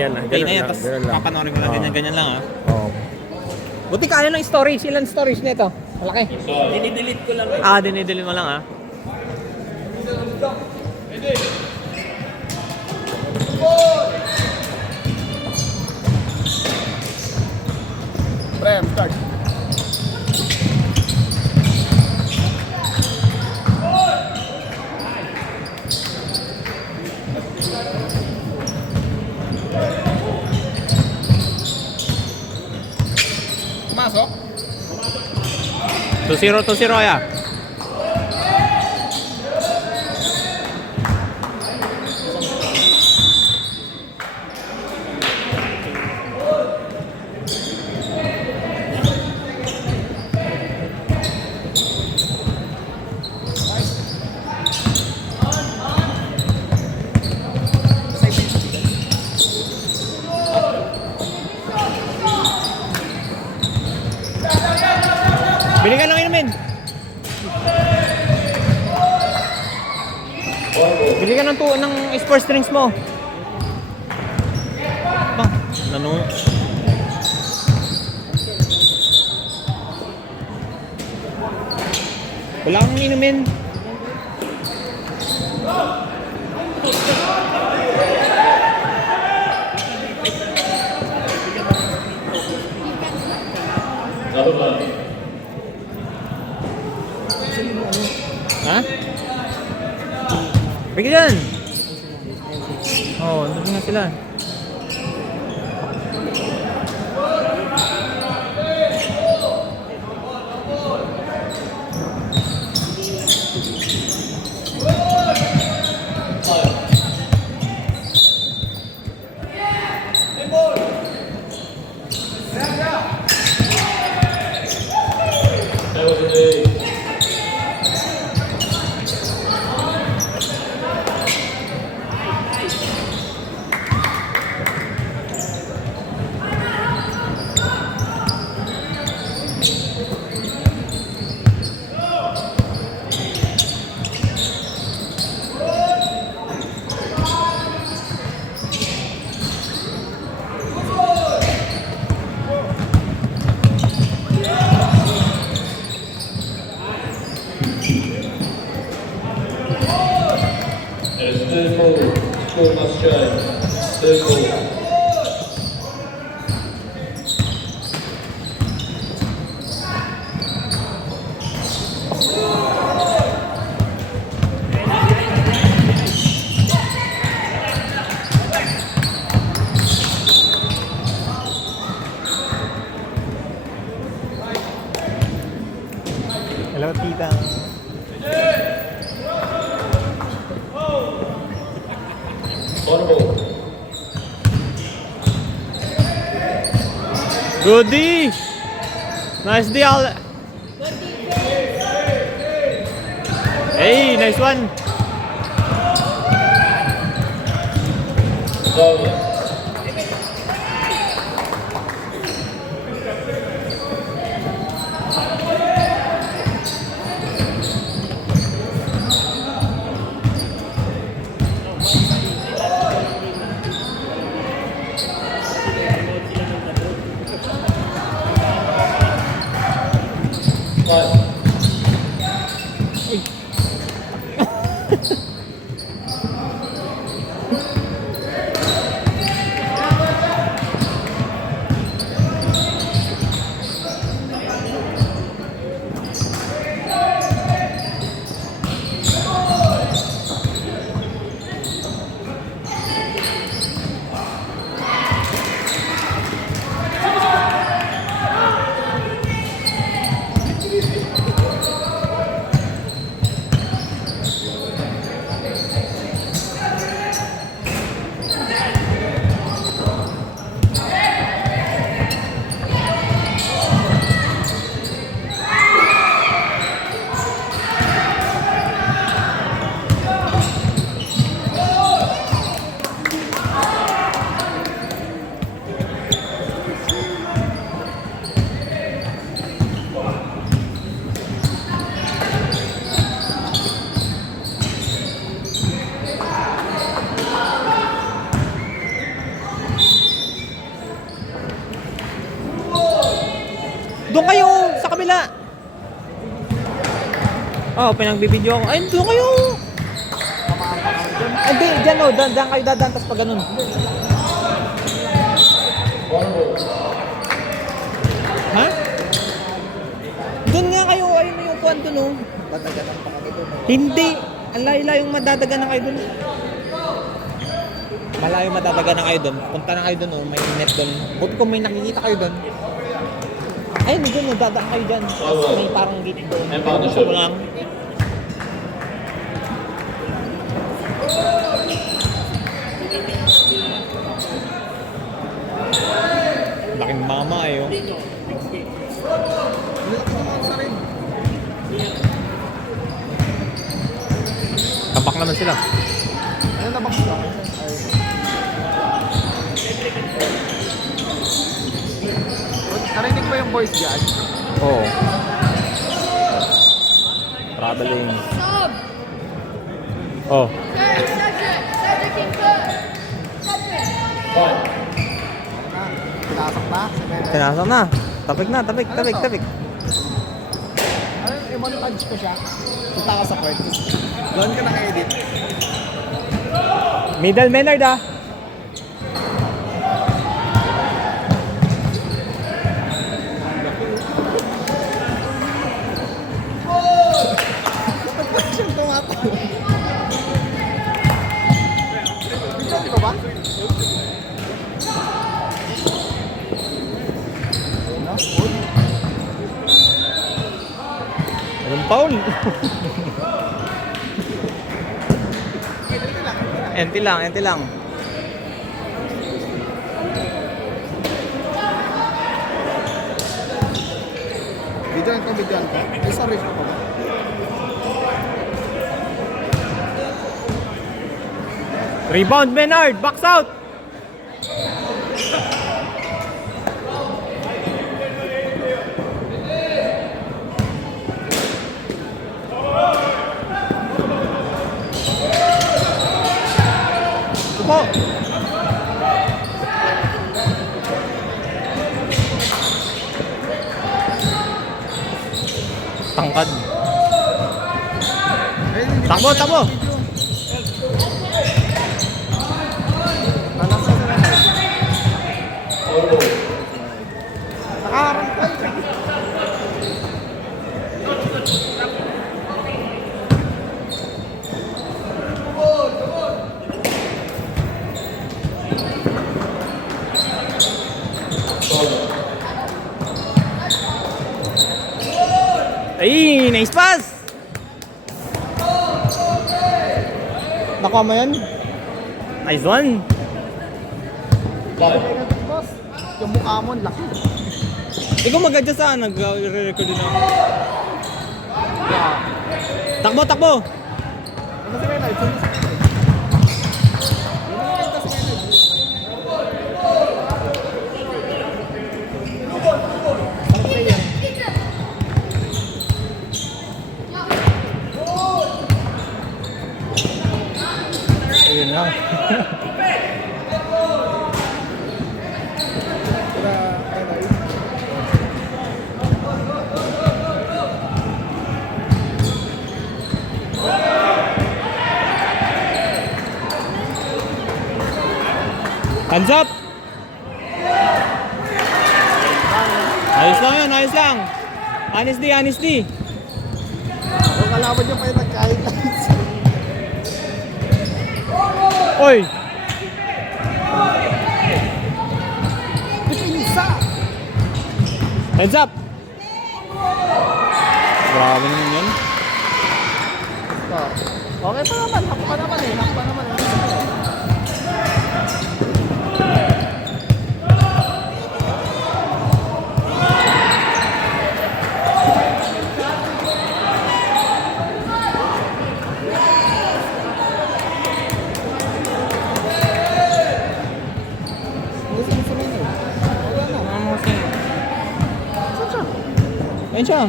Yan na, Okay ganun na yan, lang, tapos ganun lang. papanoorin ko lang ganyan-ganyan lang ah. Oo. Buti kaya ng storage. Ilan storage nito? Malaki. Dinidelete ko lang. Dinidelete mo lang ah. Prem, start. Masok. 2-0, 2-0 ya. Bili ka ng inumin. Bili ka ng sports drinks mo. Bang, nano. Wala kang inumin. Ha? Bigyan dyan! Oo, nandun nga sila. Third ball, score must change. Third ball. Hello, tita. On ball. Goody! Nice deal! Hey, nice one! Bowler. Five. Doon kayo, sa kabila. Oh, pinagbibideo ako. Ay, doon kayo. Hindi, dyan o. Dyan kayo dadaan, tapos pag ganun. Ha? Doon nga kayo. Ayun na yung kuwan doon o. Dadaganan pa kami doon. Hindi. Ang layo-layong madadaganan kayo doon. Malayo madadaganan kayo doon. Punta na kayo doon o. May net doon. Buti kung may nakikita kayo doon. Ayun, doon o. Dadaan kayo dyan. Tapos may parang gate doon. Gusto ko lang. Laking mama eh. Oh. Tapak naman sila. Ano na box lang? Narinig mo yung voice dyan? Oo. Traveling. Sub! Oh. Cedric King Cook! Five. Pinasok na? Tinasok na. Tapik na, tapik. Ano, i-montage ko siya. Punta ka sa court. Doon ka naka-edit. Middle Menard ah. Siyang tumatawa. Di ba? Anong foul? Enti lang. Bidyan ko. Ay, sorry. Rebound Menard, box out. Tupo. Tangkad. Takbo. Nakaharap ka. Ay, nice pass. Nakuha mo yan? Nice one. Five. Boss, yung mukha mo, laki. Ikaw mag-adjust ah, nag-record din ako. Takbo. Ano si Renard? Ayun lang. Hands up! Ayos lang. Honesty. Kung kalaban niyo pa yung nagkahit. Oy! Pinisa! Heads up! Grabe naman yun. Okay pa naman. Hak pa naman eh. Ayun siya.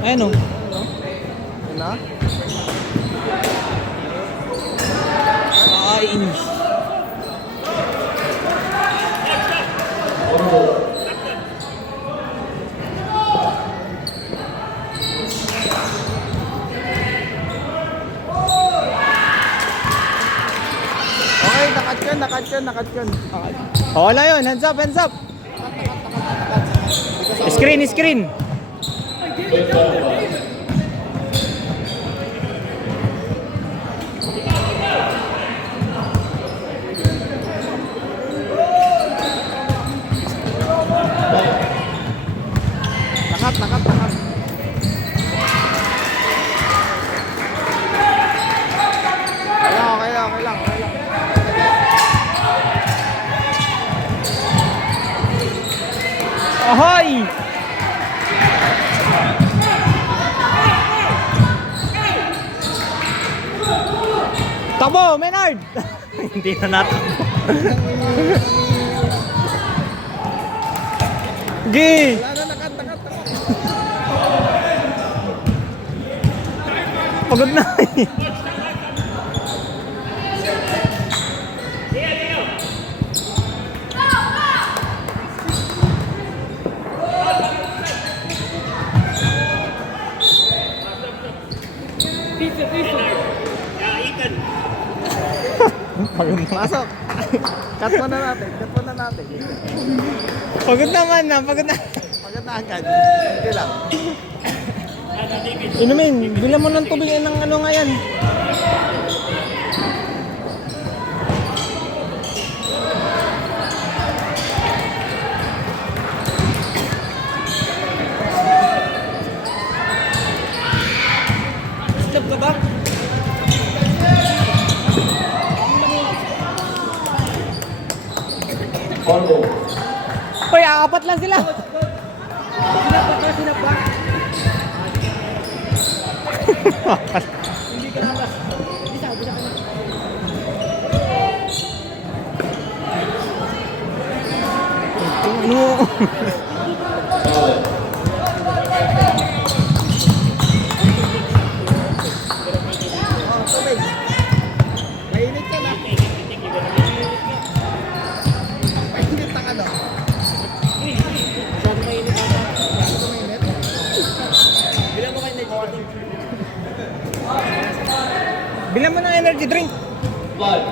Ayun o. Yun na? Ay. nakat yun. Okay. Oh, wala yun. Hands up, hands up. Screen, screen. Quick ball. Nakat. Okay lang. Ahoy! Takbo, Menard! Hindi na natakbo. Gi! Wala na, nakat. Pagod na. Pagod na. Pasok. Cut mo na natin. Pagod naman na, pagod na. Pagod na agad. Hindi lang. Inumin, bilang mo ng tubig ng ano nga yan. Stop ka ba? On ball. Hoy, apat lang sila. Ano? Foul. Tubig. Mainit ka na. Mainit ang ano. Mainit. Bilang mo kayo na dito. Bilang mo ng energy drink. Live.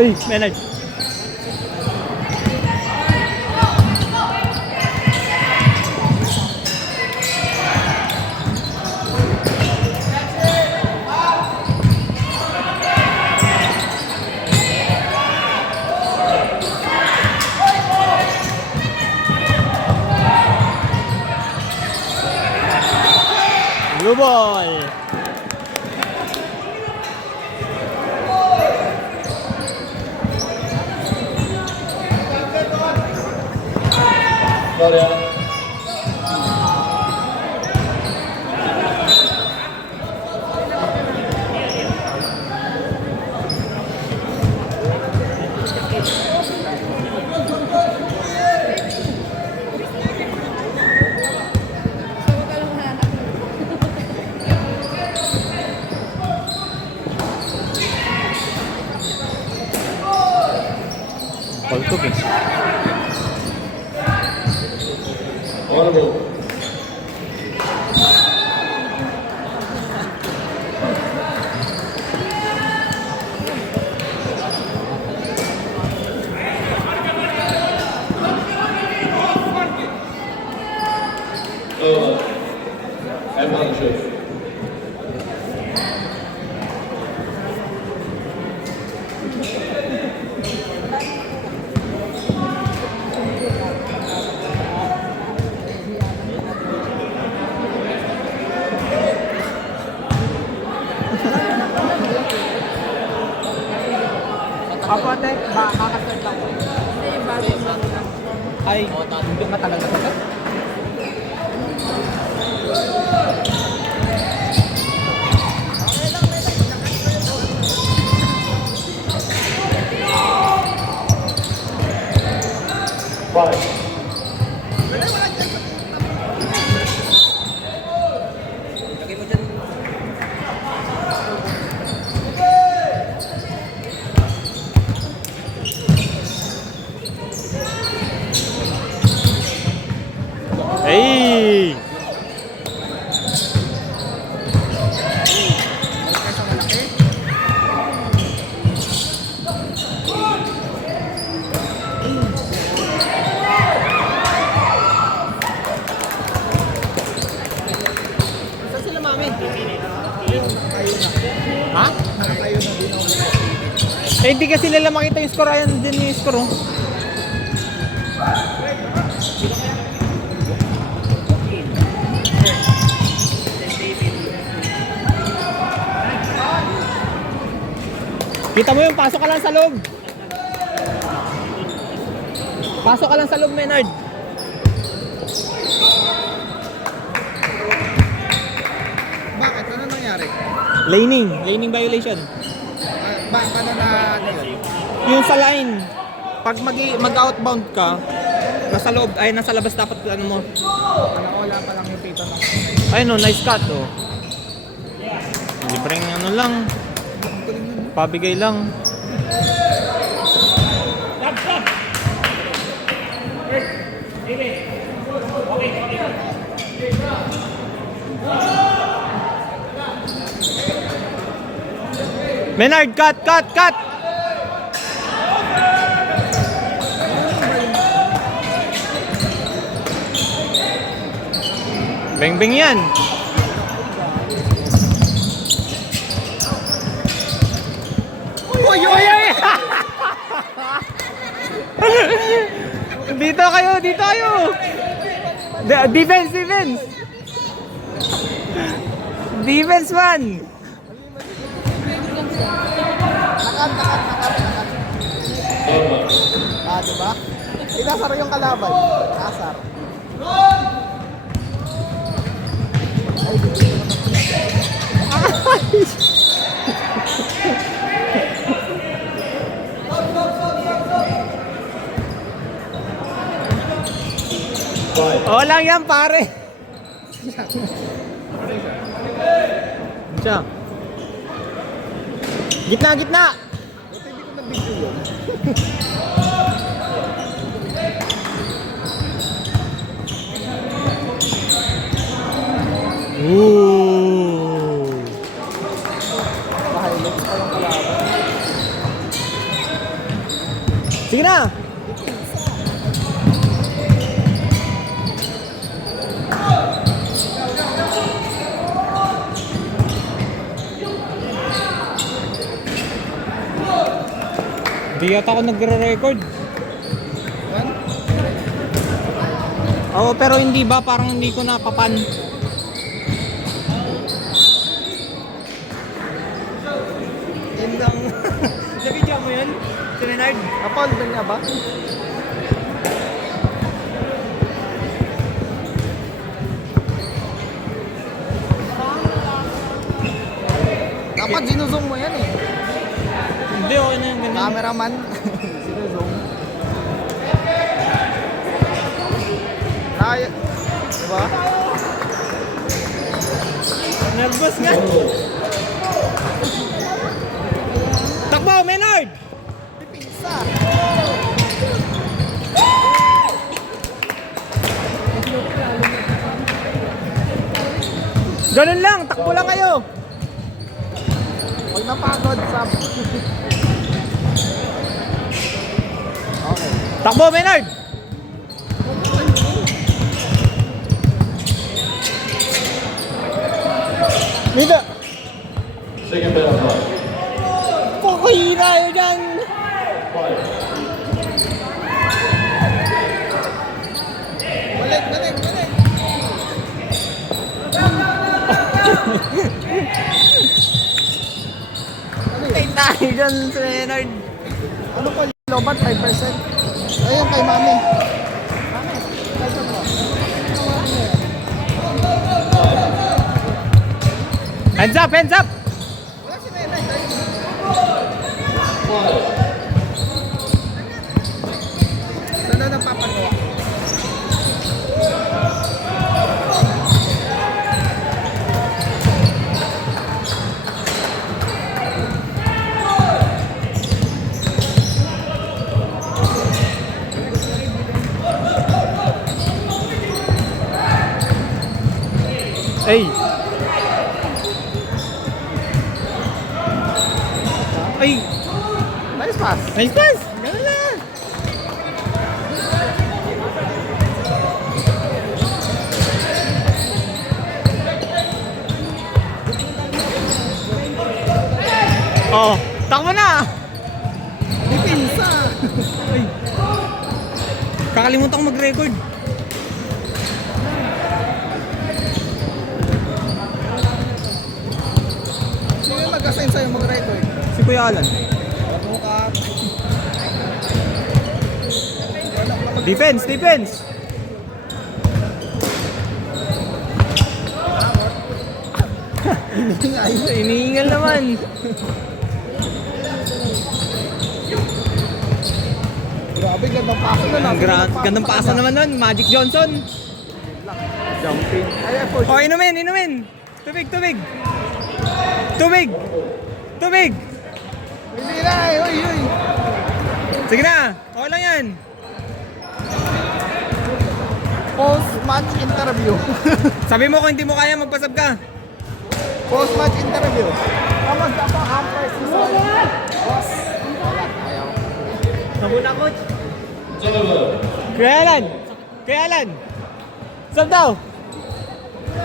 Uy, Menard. Blue ball. Got out. Pagtog eh. On ball. Over. And punches. Ako, ate, kakastart lang. Ay, matagal na ito. Five. Lagay mo dyan. Hey! Kaysa malaki. Saan sila, mami? Ha? Nakatayo na din ako. Eh, hindi kasi nila makita yung score. Ayan din yung score. Oh. Kita mo yung pasok ka lang sa loob. Pasok ka lang sa loob, Menard. Bakit? Ano nangyari? Laning violation. Bakit? Ano na ano yun? Yung sa line, pag mag-outbound ka, nasa loob, ay nasa labas dapat ano mo. Ano, wala pa lang yung pito ng Ay no, nice cut oh. Libreng ano lang, pabigay lang. Menard, cut! Beng yan. Uy! Dito kayo! Defense! Defense man! Ah, diba? Inasar yung kalaban. Asar. Oo lang yan, pare. Siya. Gitna! Ba't hindi ko na-video yun? Ooh. Pa-highlights pa yung kalaban. Sige na. Hindi yata ako nagre-record. One? Oo, pero hindi ba? Parang hindi ko napapan. Yun lang. Nabidyo mo yun? Si Renard? Napald na niya ba? Dapat sinuzong mo yan eh. Hindi, okay na yung ganun. Cameraman. Sinuzong. Ay, diba? Nervous nga. Takbo, Menard! Pipisa. Ganun lang, takbo lang kayo. Huwag napagod, Sam. Okay. Takbo, Menard! Dito! Second penalty. Pukuhina yun dyan! Balik, balik, balik. Tay tayo dyan sa Leonard. Ano po, lobat 5%? Ayun, kay mami. Hands up, hands up! Wala si Nenay. Saan na napapagawa? Ay! Ay! Nice pass. Nice pass! Ganun na! Oh, takbo na! Dipinsa. Ay! Kakalimutan ko mag-record. Sino yung nag-assign sa'yo mag-record? Si Kuya Alan. Ano ka? Defense, defense! Iniingal naman. Grabe, gandang paso na. Gandang pasa naman nun. Magic Johnson. Jumping. Ay, for Oh, inumin, inumin. Tubig, tubig. Tubig. Tubig. Hindi na, uy, uy. Sige na. Okay lang yan. Post-match interview. Sabi mo kung hindi mo kaya, magpasab ka. Post-match interview. Kamusta po ang first season? Boss. Ayaw. Mabuna, coach. It's over. Kuya Alan. Kuya Alan. Sab daw.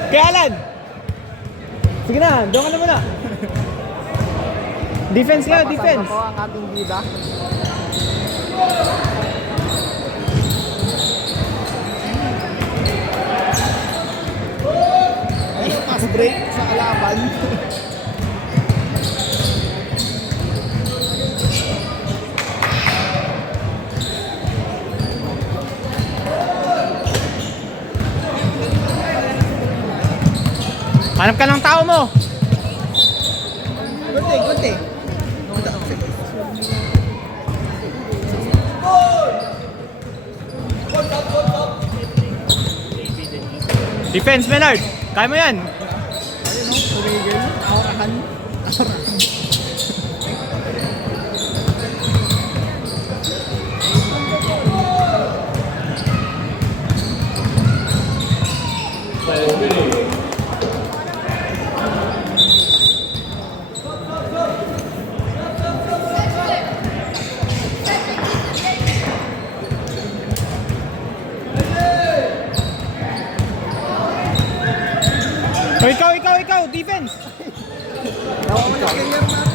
Kuya Alan. Sige na, doon ka na muna. Defense kayo, defense. Papasama po ang ating bida. Ayun, pass break sa kalaban. Hanap ka ng tao mo. Gunti, gunti. Defense, Menard. Kaya mo yan. Ayun, no? Tumigil. Aurahan. Players ready. O, ikaw, defense. Nawawalan yung player natin.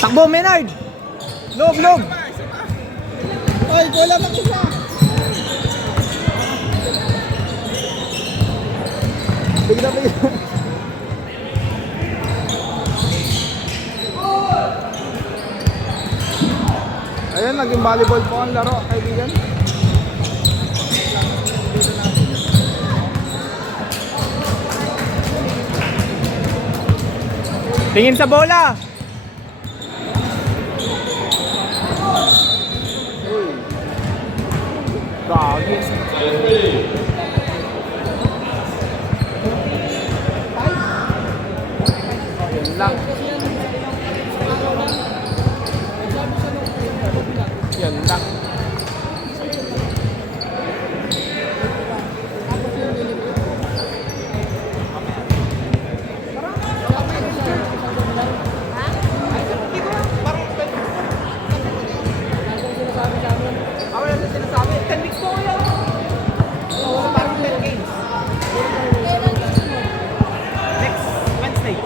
Takbo, Menard. Loob, loob. Ay, wala mang isa. Bigla, bigla. Ayun, naging volleyball po ang laro, kaibigan. Tingin sa bola. Gagi. Players ready. Yun lang. Yan lang. Wala na sinasabi. 10 weeks po kayo. Parang 10 games. Next Wednesday.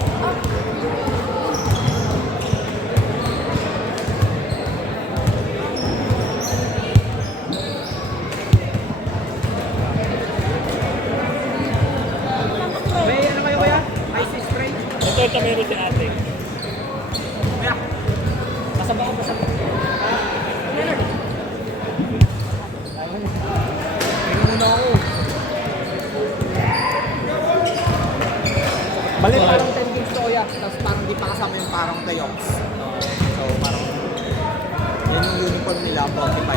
Shoutout sa meron si ate. Kasama ko, kasama ko. Tingnan muna ako. Bali parang 10 games to kuya. Tapos parang di pa kasama yung parang playoffs. So parang yun yung uniform nila, 45.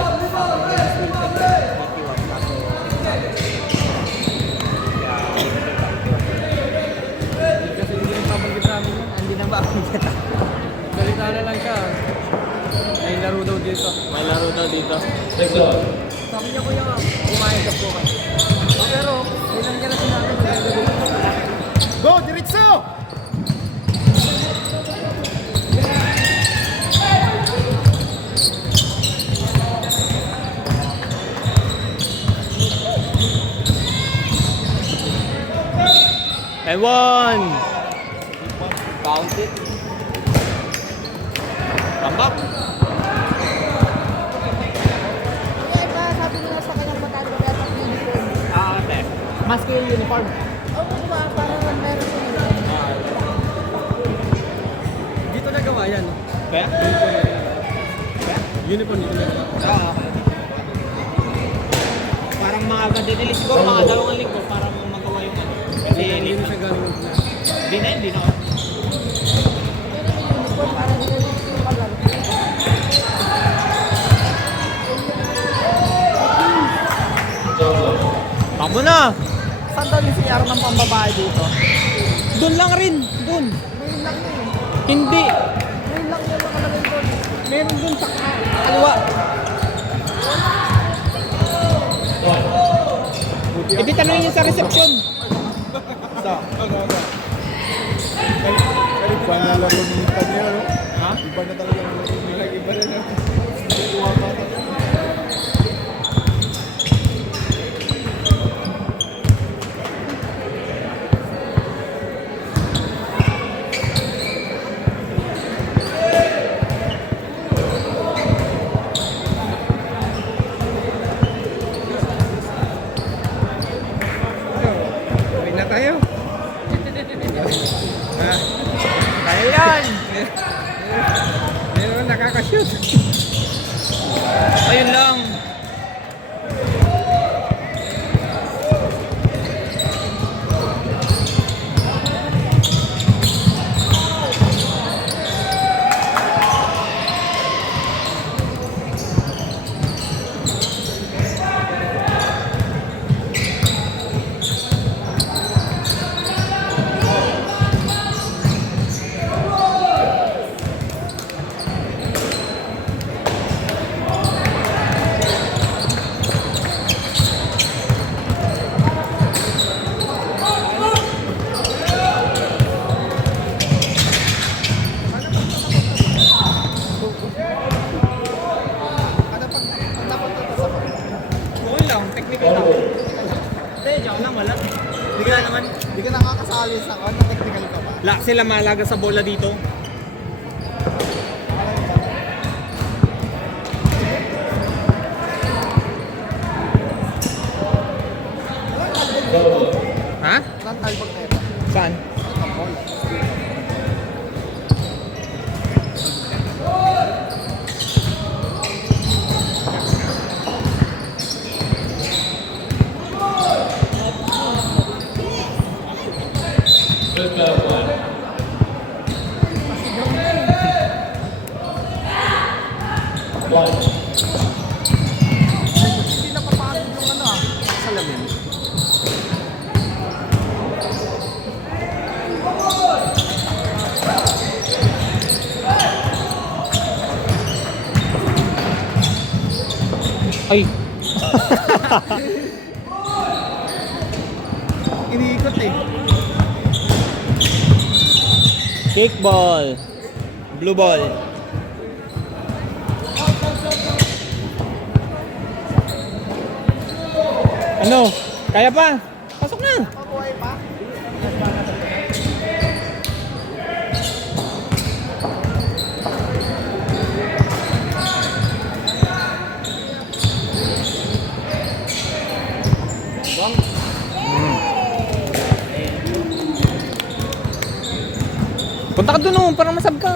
Still take 21. Kaso Kasi hindi yung pabanggit namin yun. hindi na ba ako kita? Salita na lang siya. May laro daw dito. May laro daw dito. Next up. Sabi niya kuya, kumain ka po. Pero, ilan ka na sinabi. Go, diretso! And one! Count it. Come back. Kaya iba, sabi nila sa kanyang matalo kaya sa uniform. Ate. Mask yung uniform. Oo, diba? Parang meron sa uniform. Dito nagawa yan. Kaya? Uniform dito nagawa. Oo. Parang mga ganda-release ko, mga dalawang linggo para magawa yung ano. Kasi Hindi na siya galing na. di na, di na. Pero yung uniform, parang nililip yung kalan. Tamo na! Saan daw yung CR ng pambabae dito? Doon lang rin, doon. Ngayon lang yun. Hindi. Ngayon lang yun nakalagay doon. Meron doon sa kaliwa. Hindi tanongin niyo sa reception. Iba na lang lumitan niya, no? Ha? Iba na talaga lumitan. Iba na lang. Tuwa pa ka. Uwi na tayo. Kaya yan! Meron nakaka-shoot. Ayun lang. Okay lang, technical lang. Hindi, joke lang, wala. Hindi ka naman. Hindi ka nakakasali sa ano, technical ka ba? La sila malaga sa bola dito. Ha? Saan talbog na ito? Saan? Kapol. First foul line. One. Hindi napapagod yung ano ah, salamin. Ay! Iniikot eh. Kickball. Blue ball. Ano? Kaya pa? Pasok na! Mabuhay pa? Punta ka dun, oh, parang masab ka.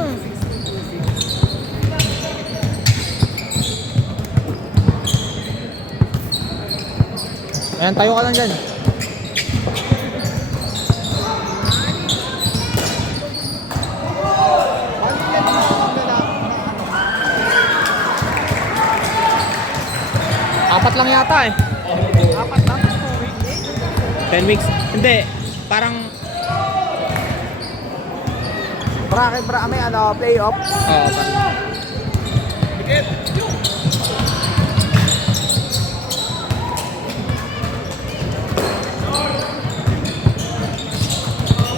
Ayan, tayo ka lang dyan. Apat lang yata eh. Apat lang. 10 weeks. Hindi, parang Bracket bra may ano, playoff. parang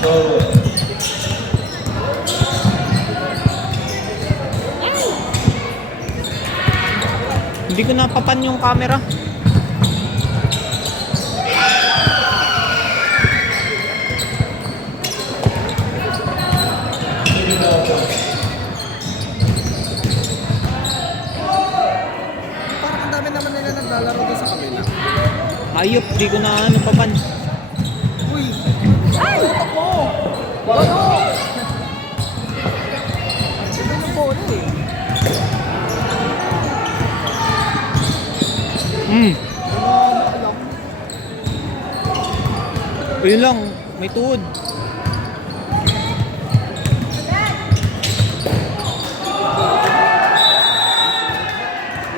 Forward. hindi ko napapan yung camera. Parang ang dami naman nila naglalaro doon sa kabila. Ayop, di ko na ano papan. Uy! Ay! Ako! Ano? Ito yung bola eh. Ayun lang, may tuhod.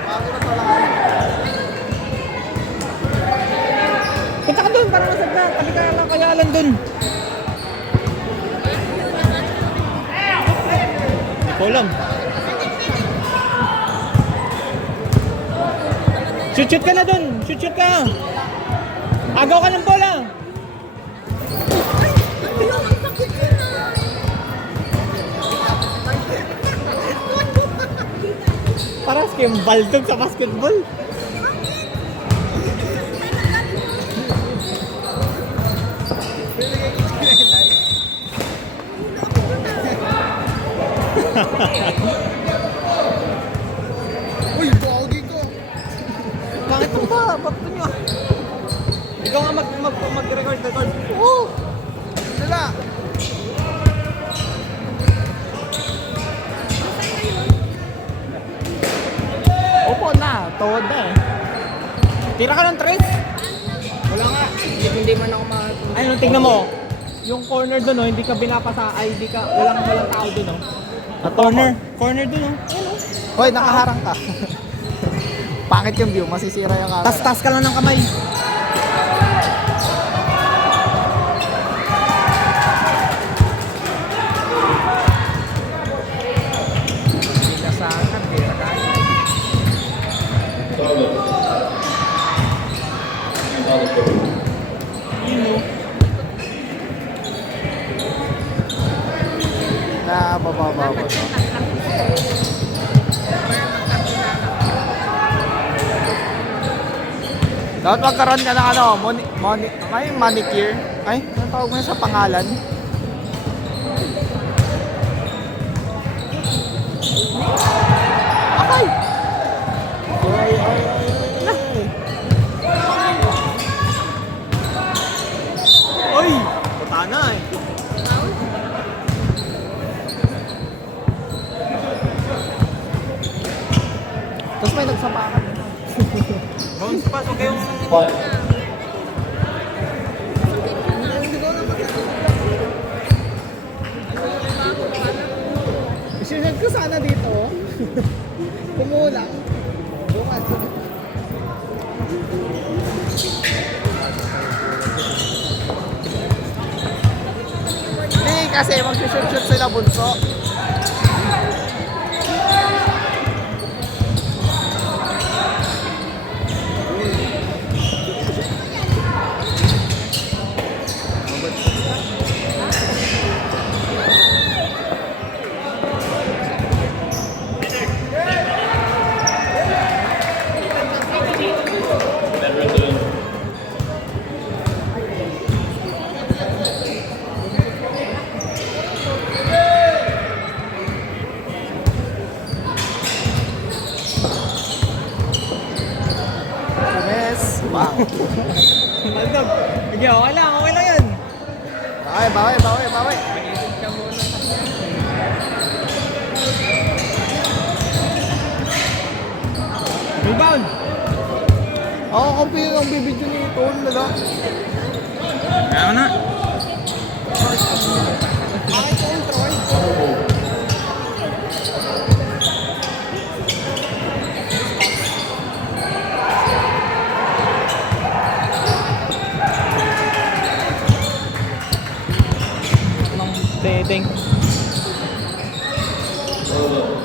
Bago na talaga. Punta ka dun, parang masag na. Tabi ka lang kaya lang dun. Ikaw lang. Shoot ka na dun! Shoot ka! Agaw ka ng bola! Parang kayong baldog sa basketball. Uy, pogi ko. Bakit mo ba? Bakit nyo? Ikaw nga mag-record. Oo! Sila! Opo na, tuhod na eh. Tira ka ng tres. Wala nga. Hindi man ako Ayun, tignan mo. Yung corner doon, oh, hindi ka binapasa, ay hindi ka, walang tao doon, oh. Corner doon, oh. Hoy, nakaharang ka. Pangit yung view, masisira yung camera. Tas ka lang ng kamay. Pinasakan, pira kaya. Forward. Another forward. Na bababa. Dapat magkaroon ka ng ano, manicure. Ay, ano tawag mo yun sa pangalan? Akay! Oy! Putana eh. Tapos may nagsapakan. Bounce pass, huwag kayong... 5. Isunod ko sana dito. Kumulang. Bukas. Hindi kasi mag-shoot sila bunso. Return. Yes. Wow. Baldog. Sige, okay lang yan. Bawi. Ako kampi ang bibidyo ni Tol na lang. Kaya na. Bakit yung Troy? Nang teteng. Over.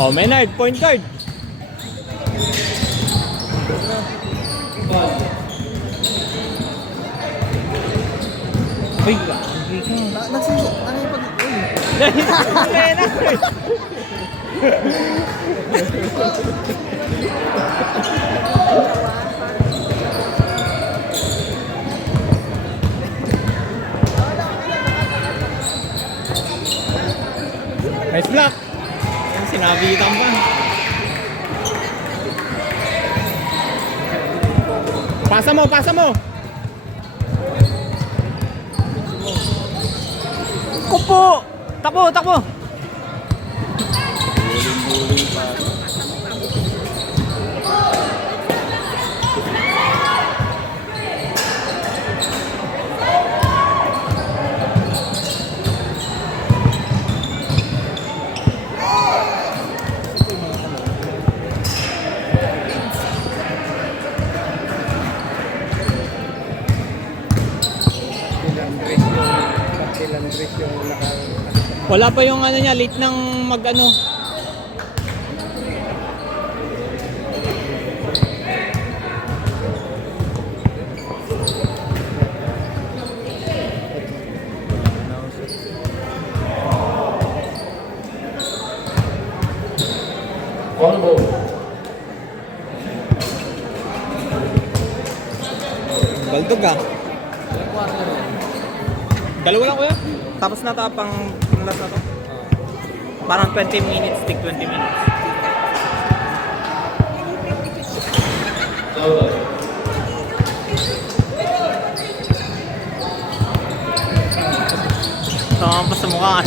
Oh, Maynard, point guard. Five. Uy, gagi ka. Ano yung pag... Uy. Maynard. Nice block. Yung sinabitan pa. Pasa mo, pasa mo. Kupo! Takbo, takbo. Wala pa yung ano niya, late ng mag-ano. On ball. Baldog ah. Dalawa lang kuya. Tapos na tapang last na to. Parang 20 minutes, take 20 minutes. Over. Tama pa sa mukha.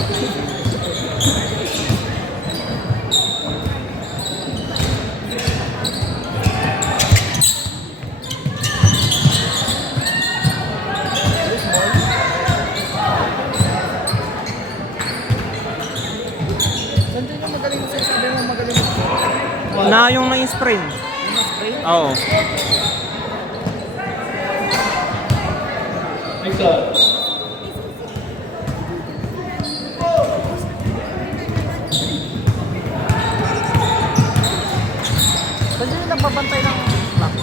Nandiyan yung magaling sa sabi mo magaling mo. Na yung na-sprint. Yung na-spray? Oo. Next up. Nandiyan yung nagbabantay ng clock.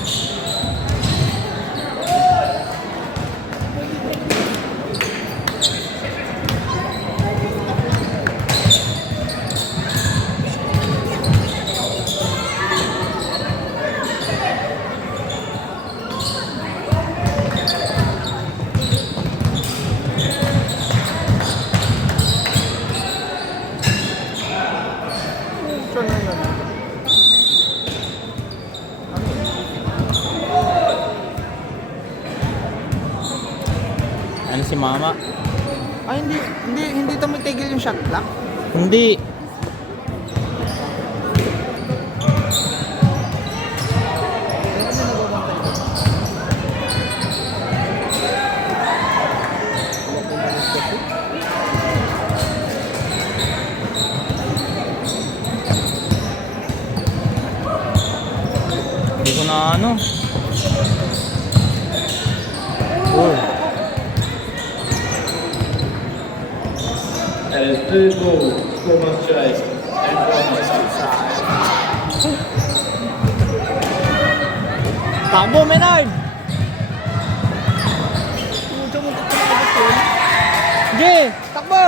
Sure na yun. Ano si mama? Ay, hindi tumitigil yung shot clock. Hindi. Hindi ko na ano. Oh. That is third ball. Score must chase. And one. Takbo, Maynard! Pucha mo dito na agad yun. Sige, takbo!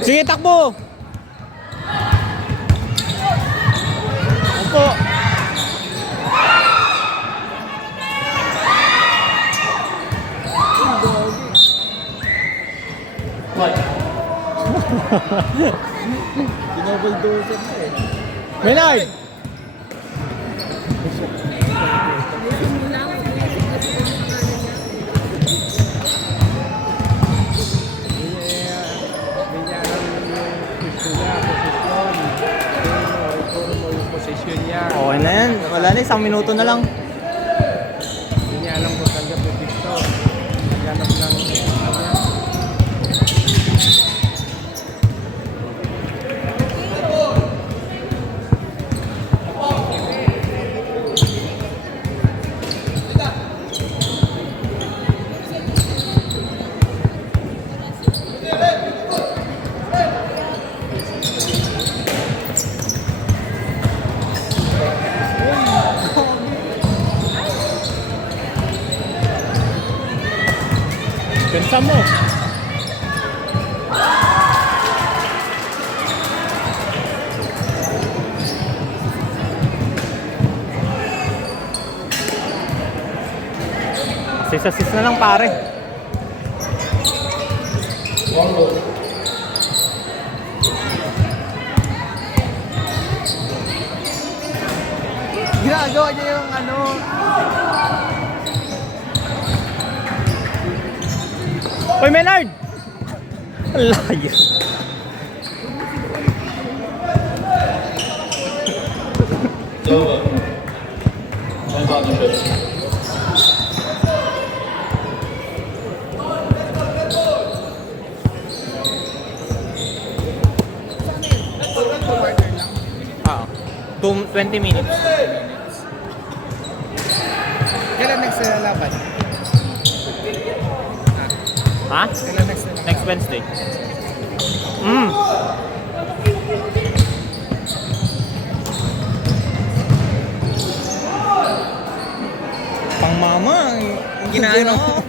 Sige, takbo! Opo. Dinouble doser na eh. Maynard! Posisyon niya. Okay na yan. Wala na, 1 minuto na lang. Hindi niya alam kung saan niya pipito. Naghanap ng Pensa mo. Assist na lang pare. One ball. Ginagawa niya yung ano. Hoy, Maynard! Ang layo. It's over. One partnership. Ah, 20 minutes. kailan next na laban? Ha? Kailan next na Next Wednesday. Pang mama, ang ginano.